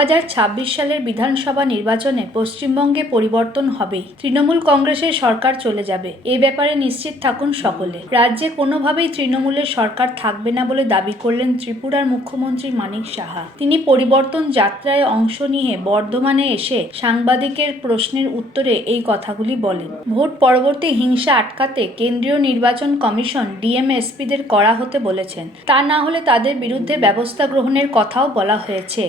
2026 সালের বিধানসভা নির্বাচনে পশ্চিমবঙ্গে পরিবর্তন হবেই। তৃণমূল কংগ্রেসের সরকার চলে যাবে, এ ব্যাপারে নিশ্চিত থাকুন সকলে। রাজ্যে কোনোভাবেই তৃণমূলের সরকার থাকবে না বলে দাবি করলেন ত্রিপুরার মুখ্যমন্ত্রী মানিক সাহা। তিনি পরিবর্তন যাত্রায় অংশ নিয়ে বর্ধমানে এসে সাংবাদিকের প্রশ্নের উত্তরে এই কথাগুলি বলেন। ভোট পরবর্তী হিংসা আটকাতে কেন্দ্রীয় নির্বাচন কমিশন ডিএমএসপিদের কড়া হতে বলেছেন, তা না হলে তাদের বিরুদ্ধে ব্যবস্থা গ্রহণের কথাও বলা হয়েছে।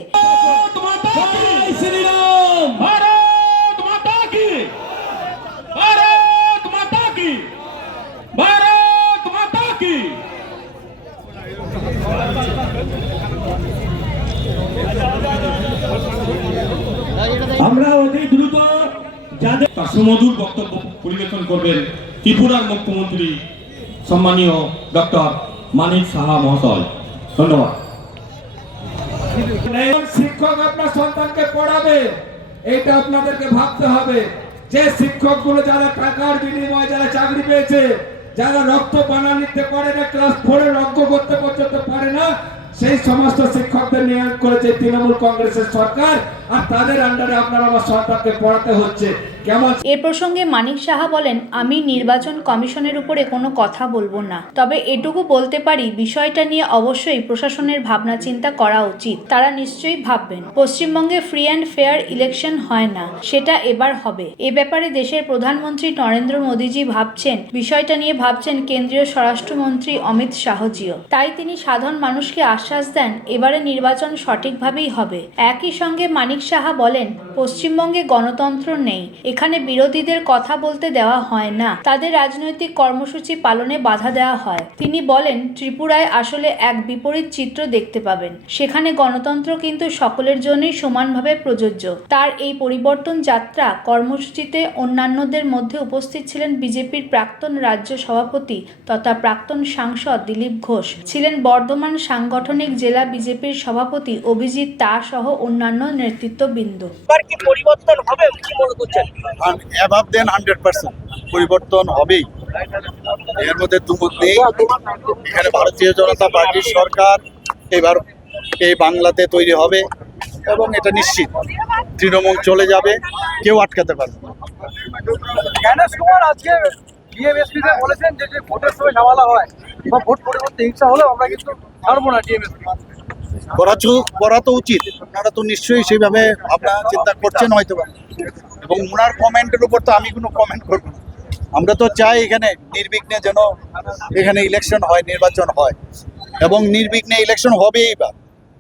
আমরা অতি দ্রুত যাদের সুমধুর বক্তব্য পরিবেশন করবেন ত্রিপুরার মুখ্যমন্ত্রী সম্মানীয় ডক্টর মানিক সাহা মহাশয়। ধন্যবাদ। শিক্ষক আপনার সন্তানকে পড়াবে, এটা আপনাদেরকে ভাবতে হবে। যে শিক্ষকগুলো যারা টাকার বিনিময়ে যারা চাকরি পেয়েছে, যারা রক্ত বানা নিতে পারে না, ক্লাস 4 অঙ্ক করতে পর্যন্ত পারে না, সেই সমস্ত শিক্ষকদের নিয়োগ করেছে তৃণমূল কংগ্রেসের সরকার, আর তাদের আন্ডারে আপনারা আমার সন্তানকে পড়াতে হচ্ছে। কেমন? এ প্রসঙ্গে মানিক সাহা বলেন, আমি নির্বাচন কমিশনের উপরে কোনো কথা বলবো না, তবে এটুকু বলতে পারি বিষয়টা নিয়ে অবশ্যই প্রশাসনের ভাবনা চিন্তা করা উচিত। তারা নিশ্চয়ই ভাববেন পশ্চিমবঙ্গে ফ্রি অ্যান্ড ফেয়ার ইলেকশন হয় না, সেটা এবার হবে। এ ব্যাপারে দেশের প্রধানমন্ত্রী নরেন্দ্র মোদীজি ভাবছেন, বিষয়টা নিয়ে ভাবছেন কেন্দ্রীয় স্বরাষ্ট্রমন্ত্রী অমিত শাহজিও। তাই তিনি সাধারণ মানুষকে আশ্বাস দেন এবারে নির্বাচন সঠিকভাবেই হবে। একই সঙ্গে মানিক সাহা বলেন, পশ্চিমবঙ্গে গণতন্ত্র নেই, এখানে বিরোধীদের কথা বলতে দেওয়া হয় না, তাদের রাজনৈতিক কর্মসূচি পালনে বাধা দেওয়া হয়। তিনি বলেন, ত্রিপুরায় আসলে এক বিপরীত চিত্র দেখতে পাবেন, সেখানে গণতন্ত্র কিন্তু সকলের জন্যই সমানভাবে প্রযোজ্য। তার এই পরিবর্তন যাত্রা কর্মসূচিতে অন্যান্যদের মধ্যে উপস্থিত ছিলেন বিজেপির প্রাক্তন রাজ্য সভাপতি তথা প্রাক্তন সাংসদ দিলীপ ঘোষ, ছিলেন বর্ধমান সাংগঠনিক জেলা বিজেপির সভাপতি অভিজিৎ তা সহ অন্যান্য নেতৃত্ববৃন্দ। পরিবর্তন হবে কি মনে করছেন? অ্যাবাভ দেন 100% পরিবর্তন হবেই, এর মধ্যে দুমত নেই। এখানে ভারতীয় জনতা পার্টির সরকার এবার এই বাংলাতে তৈরি হবে এবং এটা নিশ্চিত তৃণমূল চলে যাবে, কেউ আটকাতে পারবে না। জ্ঞানেশ কুমার আজকে ডিএমএসপিতে বলেছেন যে ভোটের সময় ঝামেলা হয় বা ভোট পরিবর্তে হিংসা হলেও আমরা কিন্তু ছাড়বো না ডিএমএসপি। করা তো উচিত, ওনারা তো নিশ্চয়ই সেইভাবে ভাবনা চিন্তা করছেন হয়তো, এবং ওনার কমেন্টের উপর তো আমি কোনো কমেন্ট করবো না। আমরা তো চাই এখানে নির্বিঘ্নে যেন এখানে ইলেকশন হয়, নির্বাচন হয়, এবং নির্বিঘ্নে ইলেকশন হবেই।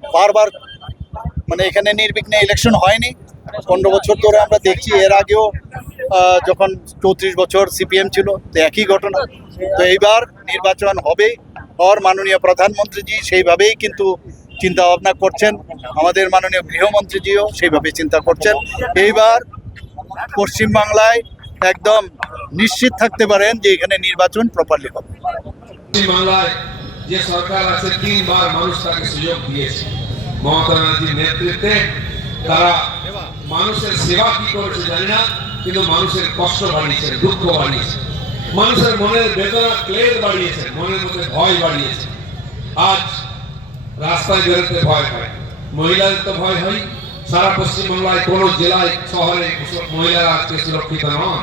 বারবার মানে এখানে নির্বিঘ্নে ইলেকশন হয়নি 15 বছর ধরে আমরা দেখছি। এর আগেও যখন 34 বছর সিপিএম ছিল তো একই ঘটনা। তো এইবার নির্বাচন হবেই, আর মাননীয় প্রধানমন্ত্রীজি সেইভাবেই কিন্তু চিন্তা ভাবনা করছেন, আমাদের মাননীয় গৃহমন্ত্রীজিও সেইভাবে চিন্তা করছেন। এইবার পশ্চিমবাংলায় একদম নিশ্চিত থাকতে পারেন যে এখানে নির্বাচন প্রপারলি হবে। পশ্চিমবাংলায় যে সরকার আছে 3 বার মানুষ তাকে সুযোগ দিয়েছে। মমতা ব্যানার্জির নেতৃত্বে তারা মানুষের সেবা কি করেছে জানি না, কিন্তু মানুষের কষ্ট বাড়িয়েছে, দুঃখ বাড়িয়েছে, মানুষের মনের বেদনা ক্লেদ বাড়িয়েছে, মনের মধ্যে ভয় বাড়িয়েছে। আজ রাস্তায় বেরোতে ভয় হয়, মহিলাদের তো ভয় হয়। সারা পশ্চিমবাংলায় কোন জেলায় শহরে মহিলারা আজকে সুরক্ষিত নন।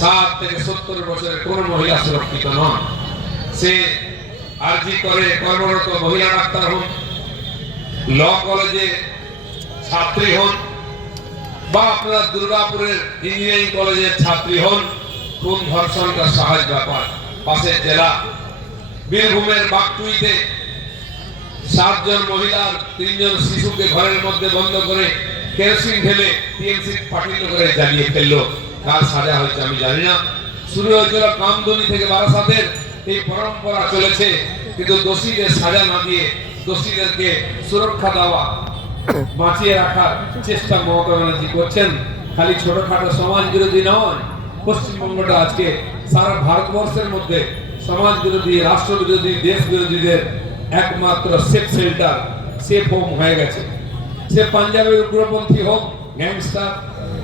7 থেকে 70 বছরের কোন মহিলা সুরক্ষিত নন। সে আরজি করে কর্মরত মহিলা ডাক্তার হন, ল কলেজে ছাত্রী হন, বা আপনার দুর্গাপুরের ইঞ্জিনিয়ারিং কলেজের ছাত্রী হন, কোন ধর্ষণটা সহজ ব্যাপার। পাশের জেলা বীরভূমের বাগটুইতে 7 জন মহিলার 3 জন শিশুকে ঘরের মধ্যে বন্ধ করে কেরোসিন ঢেলে টিএমসি পাঠিত করে জ্বালিয়ে ফেললো। কার সাজা হয়েছে আমি জানি না। শুরু হয়েছিল কামদুনি থেকে বারাসাতের এই পরম্পরা চলেছে, কিন্তু দোষীদের সাজা না দিয়ে দোষীদেরকে সুরক্ষা দেওয়া, বাঁচিয়ে রাখার চেষ্টা মমতা ব্যানার্জি করছেন। খালি ছোটখাটো সমাজ বিরোধী নয়, পশ্চিমবঙ্গটা আজকে সারা ভারতবর্ষের মধ্যে সমাজ বিরোধী, রাষ্ট্র বিরোধী, দেশ বিরোধীদের একমাত্র সেফ শেল্টার, সেফ হোম হয়ে গেছে। সে পাঞ্জাবের উগ্রপন্থী হোক, গ্যাংস্টার,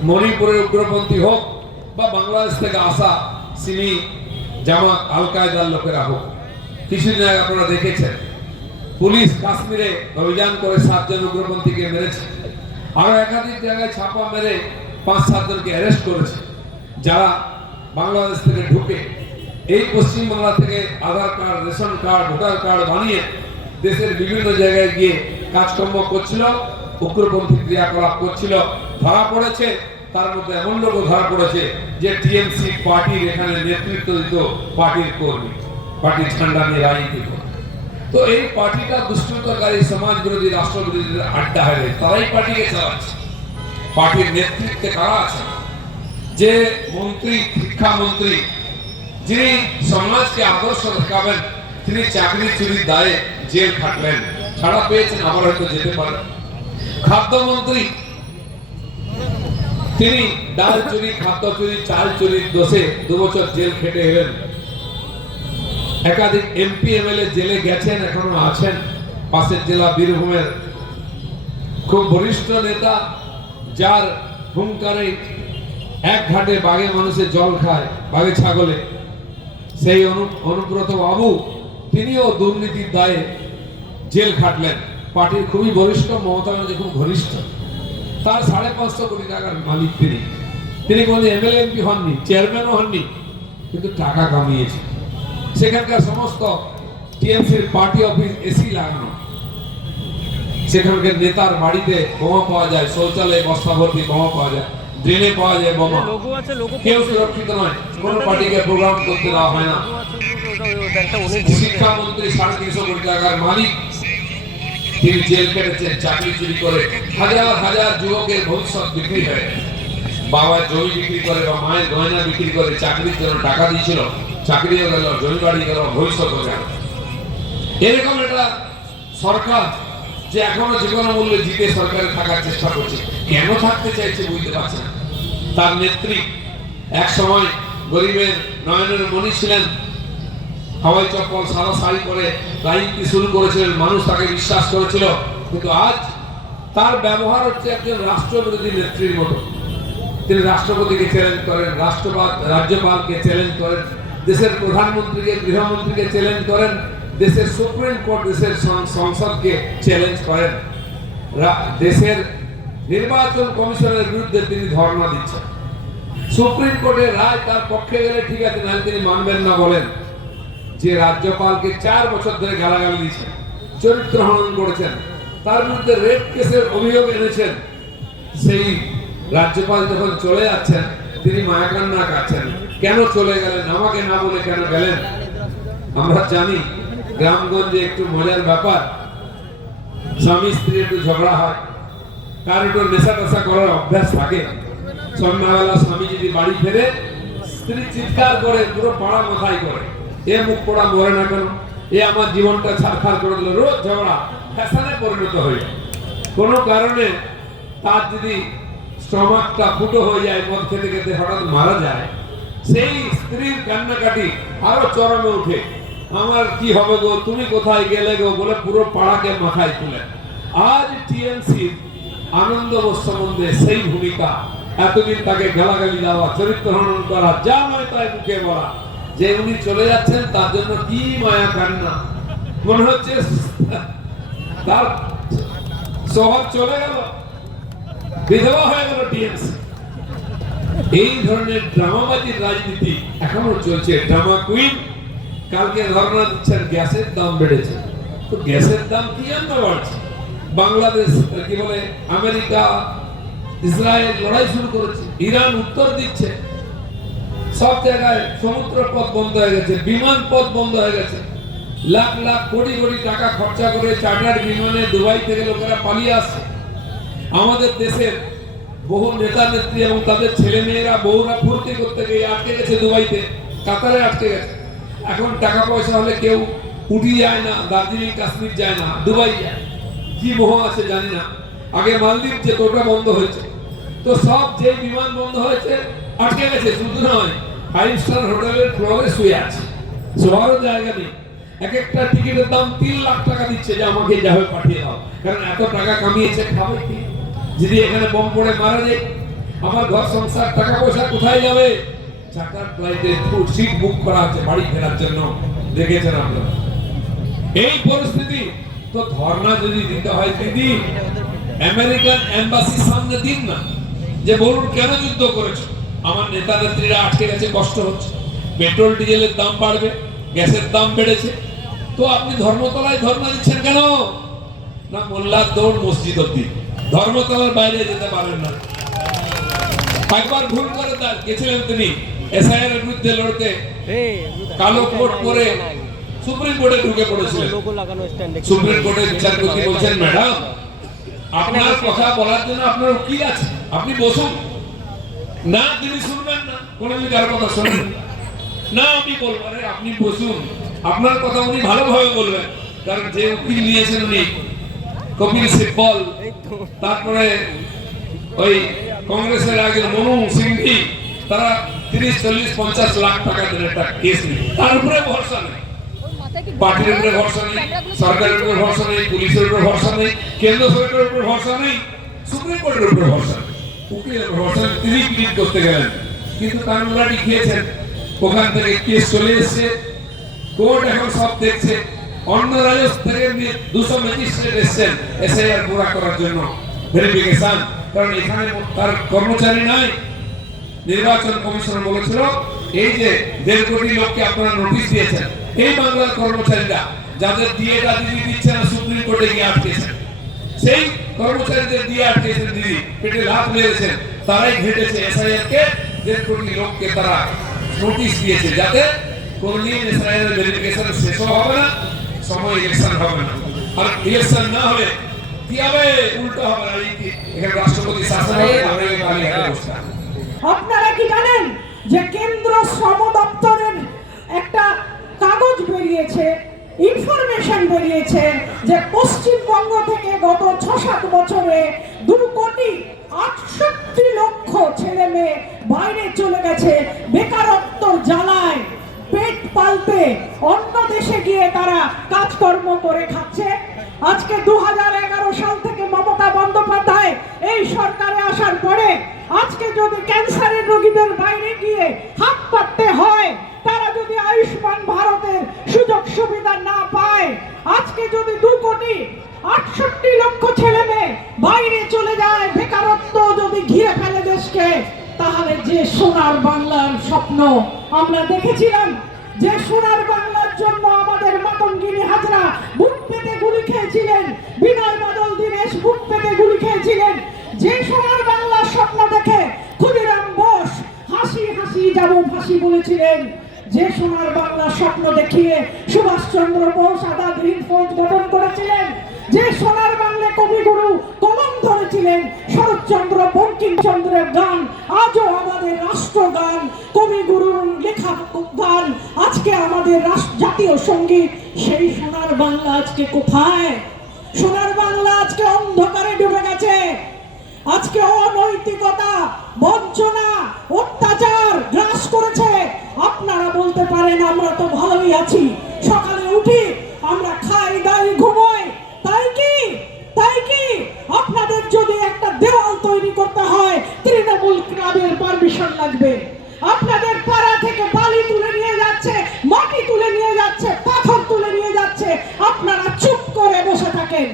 মণিপুরের উগ্রপন্থী হোক, বা বাংলাদেশ থেকে আসা সিমি জামাত আল কায়দার লোকেরা হোক। কিছুদিন আগে আপনারা দেখেছেন পুলিশ কাশ্মীরে অভিযান করে 7 জন উগ্রপন্থীকে মেরেছে। আরো একাধিক জায়গায় ছাপা মেরে 5-7 জনকে অ্যারেস্ট করেছে, যারা বাংলাদেশ থেকে ঢুকে এই পশ্চিমবাংলা থেকে Aadhaar card, ration card, voter card বানিয়ে দেশের বিভিন্ন জায়গায় গিয়ে কাজকর্ম করছিল, উগ্রপন্থী ক্রিয়াকলাপ করছিল, ধরা পড়েছে। তার মধ্যে এমন লোকও ধরা পড়েছে যে টিএমসি পার্টির এখানে নেতৃত্ব দিত, পার্টির কর্মী, পার্টির ঝান্ডা নিয়ে রাজনীতি করত। তো এই পার্টিটা দুষ্কৃতকারী, সমাজ বিরোধী, রাষ্ট্র বিরোধীদের আড্ডা হয়ে গেছে। তারাই পার্টিকে চালাচ্ছে। পার্টির নেতৃত্বে কারা আছে? যে মন্ত্রী, শিক্ষামন্ত্রী, যিনি সমাজকে আদর্শ দেখাবেন, তিনি চাকরি চুরির দায়ে জেল খাটলেন, ছাড়া পেয়েছেন, আবার হয়তো যেতে পারেন। খাদ্যমন্ত্রী, তিনি ডাল চুরি, খাদ্য চুরি, চাল চুরির দোষে 2 বছর জেল খেটে এলেন। একাধিক এমপি এমএলএ জেলে গেছেন, এখনো আছেন। পাশের জেলা বীরভূমের খুব বরিষ্ঠ নেতা, যার হুঙ্কারে এক ঘাটে বাঘে মানুষের জল খায়, বাঘে ছাগলে, সেই অনুব্রত বাবু, তিনিও দুর্নীতির দায়ে জেল খাটলেন। পার্টির খুবই বরিষ্ঠ, মমতা ব্যানার্জি খুব ঘনিষ্ঠ। তার 550 কোটি টাকার মালিক তিনি কোনো এমএলএ এমপি হননি, চেয়ারম্যানও হননি, কিন্তু টাকা কামিয়েছে। সেখানকার সমস্ত টিএমসির পার্টি অফিস এসি লাগানো, সেখানকার নেতার বাড়িতে বোমা পাওয়া যায়, শৌচালয়ে বস্তা ভর্তি বোমা পাওয়া যায়, ড্রেনে পাওয়া যায় বোমা। কেউ সুরক্ষিত নয়, কোন পার্টিকে প্রোগ্রাম করতে দেওয়া হয় না। শিক্ষামন্ত্রী 350 কোটি টাকার মালিক, তিনি জেল কেটেছেন চাকরি চুরি করে। হাজার হাজার যুবকের ভবিষ্যৎ বিক্রি হয়, বাবার জমি বিক্রি করে বা মায়ের গয়না বিক্রি করে চাকরির জন্য টাকা দিয়েছিল, চাকরিও গেল, জমি বাড়ি গেল, ভবিষ্যৎও গেল। এরকম একটা সরকার যে এখনো যে কোনো মূল্যে জিতে সরকারে থাকার চেষ্টা করছে, কেন থাকতে চাইছে বুঝতে পারছে না। তার নেত্রী এক সময় গরিবের নয়নের মণি ছিলেন, হাওয়াই চপ্পল, সাদা শাড়ি পরে রাজনীতি শুরু করেছিলেন, মানুষ তাকে বিশ্বাস করেছিল। কিন্তু আজ তার ব্যবহার হচ্ছে একজন রাষ্ট্রবিরোধী নেত্রীর মতো। তিনি রাষ্ট্রপতিকে চ্যালেঞ্জ করেন, রাজ্যপালকে চ্যালেঞ্জ করেন, দেশের প্রধানমন্ত্রীকে, গৃহমন্ত্রীকে চ্যালেঞ্জ করেন, দেশের সুপ্রিম কোর্ট, দেশের সংসদকে চ্যালেঞ্জ করেন। দেশের নির্বাচন কমিশনের বিরুদ্ধে তিনি ধর্ণা দিচ্ছেন। সুপ্রিম কোর্টের রায় তার পক্ষে গেলে ঠিক আছে, নাহলে তিনি মানবেন না। বলেন যে রাজ্যপালকে 4 বছর ধরে গালাগালি দিয়েছেন, চরিত্র হনন করেছেন, তার বিরুদ্ধে রেপ কেসের অভিযোগ এনেছেন, সেই রাজ্যপাল যখন চলে যাচ্ছেন তিনি মায়াকান্না কাটছেন, কেন চলে গেলেন, আমাকে না বলে কেন গেলেন। আমরা জানি গ্রামগঞ্জে একটু মজার ব্যাপার, স্বামী স্ত্রী একটু ঝগড়া হয়, কার একটু নেশা টেশা করার অভ্যাস থাকে। সন্ধ্যাবেলা স্বামী যদি বাড়ি ফেরে, স্ত্রী চিৎকার করে, পুরো পাড়া মাথায় করে, এ মুখ পোড়া মরে না কেন, এ আমার জীবনটা ছাড়খাড় করে দিল। রোজ ঝগড়া, ফ্যাশনে পরিণত হয়ে কোনো কারণে তার যদি স্টমাকটা ফুটো হয়ে যায়, মদ খেতে খেতে হঠাৎ মারা যায়, সেই স্ত্রীর কান্নাকাটি আরো চরমে উঠে, আমার কি হবে গো, তুমি কোথায় গেলে গো, বলে পুরো পাড়াকে মাথায় তুলে। আজ টিএমসি আনন্দ সম্বন্ধে সেই ভূমিকা, এতদিন তাকে গালাগালি দেওয়া, চরিত্র হনন করা, যা নয় তাই মুখে বলা, যে উনি চলে যাচ্ছেন তার জন্য কি মায়া কান্না, মনে হচ্ছে তার শহর চলে গেল, বিধবা হয়ে গেল টিএমসি। এই ধরনের ড্রামাবাজির রাজনীতি এখনো চলছে। ড্রামা কুইন কালকে ধর্ণা দিচ্ছেন, গ্যাসের দাম বেড়েছে। তো গ্যাসের দাম কি জন্য বাড়ছে? বাংলাদেশ কি বলে, আমেরিকা, ইসরায়েল লড়াই শুরু করেছে, ইরান উত্তর দিচ্ছে, সব জায়গায় সমুদ্র পথ বন্ধ হয়ে গেছে, বিমান পথ বন্ধ হয়ে গেছে, লাখ লাখ কোটি কোটি টাকা খরচা করে চার্টার বিমানে দুবাই থেকে লোকেরা পালিয়ে আসছে। আমাদের দেশের বহু নেতা নেত্রী এবং তাদের ছেলে মেয়েরা, বউরা ফুর্তি করতে গিয়ে আটকে গেছে দুবাইতে, কাতারে আটকে গেছে। এখন টাকা পয়সা হলে কেউ উঠি যায় না, দার্জিলিং কাশ্মীর যায় না, দুবাই যায়। কি মোহ আছে জানি না। আগে মালদ্বীপ যেত, ওটা বন্ধ হয়েছে। তো সব যে বিমান বন্ধ হয়েছে আটকে গেছে। শুধু নয়, 5 স্টার হোটেলের ফ্লোরে শুয়ে আছে, শোয়ারও জায়গা নেই। এক একটা টিকিটের দাম 3 লাখ টাকা দিচ্ছে, যে আমাকে যাবে পাঠিয়ে দাও, কারণ এত টাকা কামিয়েছে, খাবে কি? যদি এখানে বম পড়ে মারা যায়, আমার ঘর সংসার, টাকা পয়সা কোথায় যাবে? চার্টার ফ্লাইটে সিট বুক করা আছে বাড়ি ফেরার জন্য। দেখেছেন আপনারা এই পরিস্থিতি। তো ধর্ণা যদি দিতে হয় দিদি, আমেরিকান এম্বাসির সামনে দিন না, যে বলুন কেন যুদ্ধ করেছো। আমার নেতা নেত্রীরা আটকে গেছে, কষ্ট হচ্ছে, পেট্রোল ডিজেলের দাম বাড়বে, গ্যাসের দাম বেড়েছে, তো আপনি ধর্মতলায় ধর্ণা দিচ্ছেন কেন? না মোল্লার দৌড় মসজিদ অব্দি, ধর্মতলার বাইরে যেতে পারেন না। একবার ভুল করে গেছিলেন তিনি এসআইআর এর বিরুদ্ধে লড়তে, কালো কোট পরে সুপ্রিম কোর্টে ঢুকে পড়েছিলেন। সুপ্রিম কোর্টের বিচারপতি বলছেন, ম্যাডাম আপনার কথা বলার জন্য আপনার উকিল আছে, আপনি বসুন। না, তিনি শুনবেন না, কোনোদিন কার কথা শোনেন না। আমি বলবো, আরে আপনি বসুন, আপনার কথা উনি ভালোভাবে বলবেন, কারণ যে উকিল নিয়েছেন উনি কপিল সিব্বল, তারপরে ওই কংগ্রেসের আগে মনু সিংভি, তারা 30-40-50 লাখ টাকা দিয়ে একটা কেস নিয়ে, তার উপরে ভরসা নেই, পার্টির উপরে ভরসা নেই, সরকারের উপরে ভরসা নেই, পুলিশের উপরে ভরসা নেই, কেন্দ্র সরকারের উপরে ভরসা নেই, সুপ্রিম কোর্টের উপরে ভরসা নেই, উকিলের ভরসা নেই। তিনি ক্লিন করতে গেলেন, কিন্তু কানুরাটি খেয়েছেন, ওখান থেকে কেস চলে এসছে, কোর্ট এখন সব দেখছে। অন্য রাজ্য থেকে 200 ম্যাজিস্ট্রেট এসেছেন এসআইআর পুরা করার জন্য, ভেরিফিকেশন, কারণ এখানে তার কর্মচারী নাই। নির্বাচন কমিশন বলেছিল, এই যে 1.5 কোটি লোককে আপনারা নোটিশ দিয়েছেন, এই বাংলার কর্মচারীরা যাদের দিয়েটা দিদি দিচ্ছে না, সুপ্রিম কোর্টে গিয়ে আটকেছেন, সেই কর্মচারীদের দিয়ে আটকেছেন, দিদি পেটে লাথ মেরেছেন, তারাই ঘেটেছে এসআইআর কে। 1.5 কোটি লোককে তারা নোটিশ দিয়েছে, যাতে কোনদিন এসআইআর ভেরিফিকেশন শেষ হবে না, সময় ইলেকশন হবে না। আর ইলেকশন না হলে কি হবে? উল্টো হবে, এখানে রাষ্ট্রপতি শাসন হবে, আমরা এখানে বসে। আপনারা কি জানেন যে কেন্দ্র শ্রম দপ্তরের একটা কাগজ বেরিয়েছে, ইনফরমেশন বেরিয়েছে, যে পশ্চিমবঙ্গ থেকে গত 6-7 বছরে 2,68,00,000 ছেলে মেয়ে বাইরে চলে গেছে বেকারত্বর জ্বালায়, পেট পালতে অন্য দেশে গিয়ে তারা কাজকর্ম করে খাচ্ছে। আজকে 2011 সাল থেকে মমতা বন্দ্যোপাধ্যায় এই সরকারে আসার পরে আজকে যদি ক্যান্সারের রোগীদের বাইরে গিয়ে হাত পাততে হয়, তারা যদি আয়ুষ্মান ভারতের সুযোগ সুবিধা না পায়, আজকে যদি 2,68,00,000 ছেলে মেয়ে বাইরে চলে যায়, বেকারত্ব যদি ঘিরে ফেলে দেশকে, তাহলে যে সোনার বাংলার স্বপ্ন আমরা দেখেছিলাম, যে সোনার বাংলার জন্য আমাদের মাতঙ্গিনী হাজরা বুক পেতে গুলি খেয়েছিলেন, বিনয় বাদল দীনেশ বুক পেতে গুলি খেয়েছিলেন, যে সোনার বাংলার স্বপ্ন দেখে ক্ষুদিরাম বোস হাসি হাসি যাব ফাঁসি বলেছিলেন, যে সোনার বাংলার স্বপ্ন দেখিয়ে সুভাষচন্দ্র বোস আজাদ হিন্দ ফৌজ গঠন করেছিলেন, যে সোনার বাংলা কবিগুরু কলম ধরেছিলেন, শরৎচন্দ্র বঙ্কিমচন্দ্রের গান আজও আমাদের রাষ্ট্রগান, কবিগুরুর লেখা গান আজকে আমাদের জাতীয় সঙ্গীত। সেই সোনার বাংলা আজকে কোথায়? সোনার বাংলা আজকে অন্ধকারে ডুবে গেছে। আজকে অনৈতিকতা, বঞ্চনা, অত্যাচার গ্রাস করেছে। আপনারা বলতে পারেন আমরা তো ভালোই আছি, সকালে উঠি আমরা খাই দাই ঘুমোই, তাই কি আপনাদের যদি একটা দেওয়াল তৈরি করতে হয় তৃণমূল ক্লাবের পারমিশন লাগবে। আপনাদের পাড়া থেকে বালি তুলে নিয়ে যাচ্ছে, মাটি তুলে নিয়ে যাচ্ছে, পাথর তুলে নিয়ে যাচ্ছে, আপনারা চুপ করে বসে থাকেন।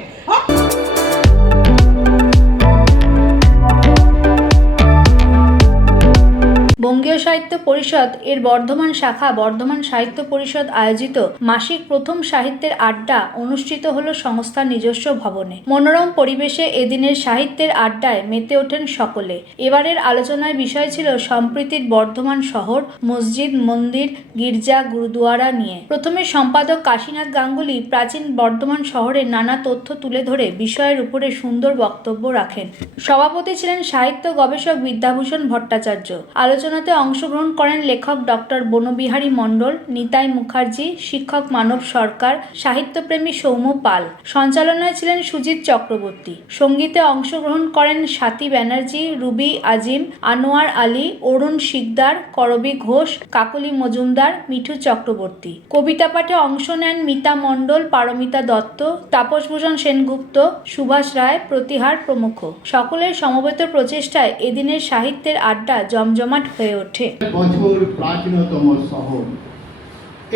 বঙ্গীয় সাহিত্য পরিষদ এর বর্ধমান শাখা বর্ধমান সাহিত্য পরিষদ আয়োজিত মাসিক প্রথম সাহিত্যের আড্ডা অনুষ্ঠিত হলো সংস্থার নিজস্ব ভবনে। মনোরম পরিবেশে এদিনের সাহিত্যের আড্ডায় মেতে ওঠেন সকলে। এবারের আলোচনার বিষয় ছিল সম্প্রীতির বর্ধমান শহর, মসজিদ, মন্দির, গির্জা, গুরুদুয়ারা নিয়ে। প্রথমে সম্পাদক কাশীনাথ গাঙ্গুলি প্রাচীন বর্ধমান শহরের নানা তথ্য তুলে ধরে বিষয়ের উপরে সুন্দর বক্তব্য রাখেন। সভাপতি ছিলেন সাহিত্য গবেষক বিদ্যাভূষণ ভট্টাচার্য। আলোচনাতে অংশগ্রহণ করেন লেখক ডক্টর বনবিহারী মণ্ডল, নিতাই মুখার্জি, শিক্ষক মানব সরকার, সাহিত্যপ্রেমী সৌম্য পাল। সঞ্চালনায় ছিলেন সুজিত চক্রবর্তী। সঙ্গীতে অংশগ্রহণ করেন স্বাতী ব্যানার্জি, রুবি আজিম, আনোয়ার আলী, অরুণ শিকদার, করবী ঘোষ, কাকলি মজুমদার, মিঠু চক্রবর্তী। কবিতা পাঠে অংশ নেন মিতা মণ্ডল, পারমিতা দত্ত, তাপসভূষণ সেনগুপ্ত, সুভাষ রায়, প্রতিহার প্রমুখ। সকলের সমবেত প্রচেষ্টায় এদিনের সাহিত্যের আড্ডা জমজমাট হয়ে ওঠে। বছর প্রাচীনতম শহর,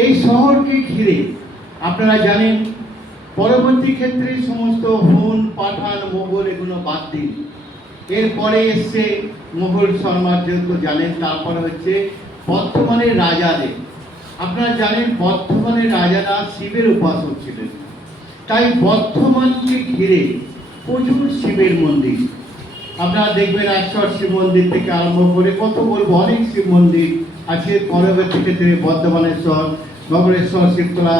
এই শহরকে ঘিরে আপনারা জানেন পরবর্তী ক্ষেত্রে সমস্ত হুন, পাঠান, মোগল এগুলো বাদ দিন। এরপরে এসছে মোগল সাম্রাজ্য, তো জানেন। তারপরে হচ্ছে বর্ধমানের রাজাদের। আপনারা জানেন বর্ধমানের রাজারা শিবের উপাসক ছিলেন, তাই বর্ধমানকে ঘিরে প্রচুর শিবের মন্দির। আপনারা দেখবেন 108 শিব মন্দির থেকে আরম্ভ করে কত বলবো অনেক শিব মন্দির আছে। পরবর্তী ক্ষেত্রে বর্ধমানেশ্বর, নগরেশ্বর শিবতলা,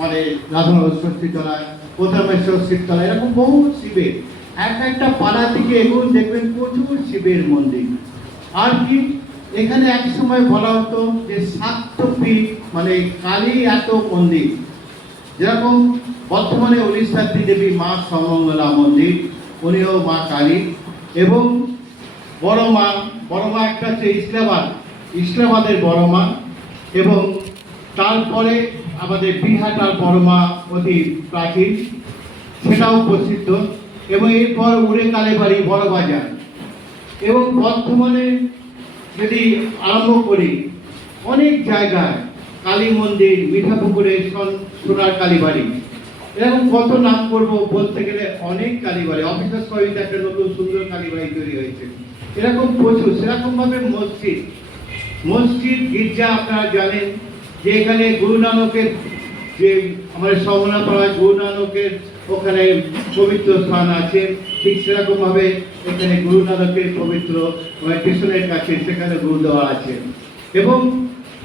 মানে রাধানগর ষষ্ঠীতলা, প্রথমেশ্বর শিবতলা, এরকম বহু শিবের একটা পাড়া থেকে এখন দেখবেন প্রচুর শিবের মন্দির। আর কি এখানে এক সময় বলা হতো যে সাতপীঠ, মানে কালী এত মন্দির। যেরকম বর্তমানে উড়িষ্যার দেবী মা সমঙ্গলা মন্দির, উনিও মা কালী। এবং বড় মা একটা হচ্ছে ইসলামাবাদের বড় মা। এবং তারপরে আমাদের বিহাটার বড় মা অতি প্রাচীন, সেটাও প্রসিদ্ধ। এবং এরপর উড়ে কালীবাড়ি, বড় বাজার। এবং বর্তমানে যদি আরম্ভ করি অনেক জায়গায় কালী মন্দির, মিঠাপুকুরের সোনার কালীবাড়ি, এরকম কত নাম করবো, বলতে গেলে অনেক কালীবাড়ি। অফিসার সহিত একটা নতুন সুন্দর কালীবাড়ি তৈরি হয়েছে, এরকম প্রচুর। সেরকম ভাবে মসজিদ, গির্জা আপনারা জানেন যে এখানে গুরু নানকের, যে আমাদের সমনাপাড়ায় গুরু নানকের ওখানে পবিত্র স্থান আছে, ঠিক সেরকম ভাবে এখানে গুরু নানকের পবিত্র স্টেশনের কাছে সেখানে গুরুদ্বার আছে। এবং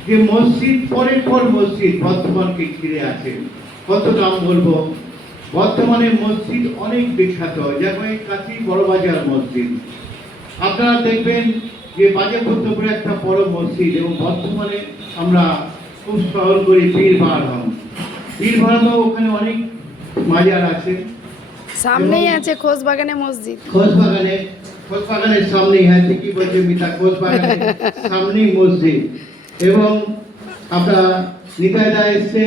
যে মসজিদ, পরের পর মসজিদ বর্ধমানকে ঘিরে আছে, কত নাম বলবো। বর্তমানে মসজিদ অনেক বিখ্যাত, যেমন কাছে বড়বাজার মসজিদ। আপনারা দেখবেন যে বাজেপুত্রপুরে একটা বড় মসজিদ। এবং বর্তমানে আমরা খুব স্মরণ করি বীরভূম, ওখানে অনেক মাজার আছে। সামনেই আছে খোসবাগানে মসজিদ, খোসবাগানের সামনেই, হ্যাঁ ঠিকই বলছে মিতা, খোসবাগানের সামনেই মসজিদ। এবং আপনারা নিতাইদা এসছে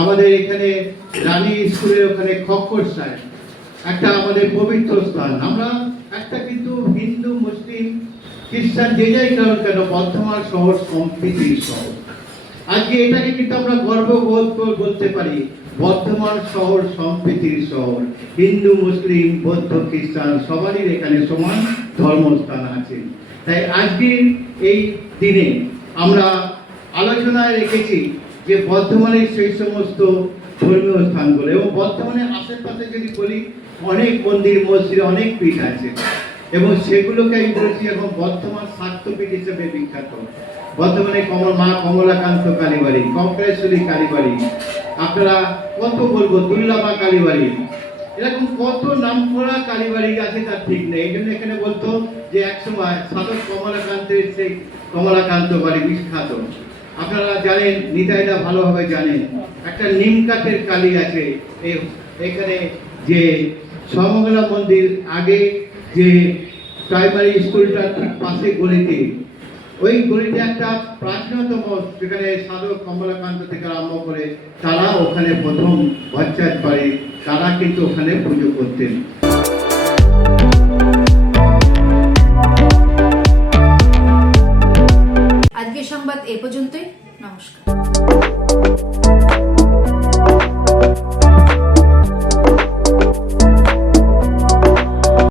আমাদের এখানে রানী স্কুলের ওখানে খক্কর সাহেব, একটা আমাদের পবিত্র স্থান। আমরা একটা কিন্তু হিন্দু, মুসলিম, খ্রিস্টান যে যাই কারণ কেন বর্ধমান শহর সম্প্রীতির শহর। আজকে এটাকে কিন্তু আমরা গর্ববোধ করে বলতে পারি, বর্ধমান শহর সম্প্রীতির শহর। হিন্দু, মুসলিম, বৌদ্ধ, খ্রিস্টান সবারই এখানে সমান ধর্মস্থান আছে। তাই আজকের এই দিনে আমরা আলোচনায় রেখেছি যে বর্ধমানের সেই সমস্ত ধর্মীয় স্থানগুলো। এবং বর্ধমানের আশেপাশে যদি বলি অনেক মন্দির, মসজিদ, অনেক পীঠ আছে। এবং সেগুলোকে আমি বলছি এখন বর্ধমান শাক্তপীঠ হিসেবে বিখ্যাত। বর্ধমানে মা কমলাকান্ত কালীবাড়ি, কঙ্কালেশ্বরী কালীবাড়ি, আপনারা কত বলবো, দুর্লাভা কালীবাড়ি, এরকম কত নাম করা কালীবাড়ি আছে তার ঠিক নেই। এই জন্য এখানে বলতো যে একসময় সাধক কমলাকান্তের সেই কমলাকান্ত বাড়ি বিখ্যাত। আপনারা জানেন, নিতাইদা ভালোভাবে জানেন, একটা নিম কাঠের কালী আছে এখানে। যে সমঙ্গলা মন্দির আগে যে প্রাইমারি স্কুলটার ঠিক পাশে গলিতে, ওই গলিতে একটা প্রাচীনতম, সেখানে সাধক কমলাকান্ত থেকে আরম্ভ করে তারা ওখানে প্রথম ভট্টাচার্য বাড়ি, তারা কিন্তু ওখানে পুজো করতেন। আজকের সংবাদ এ পর্যন্তই। নমস্কার।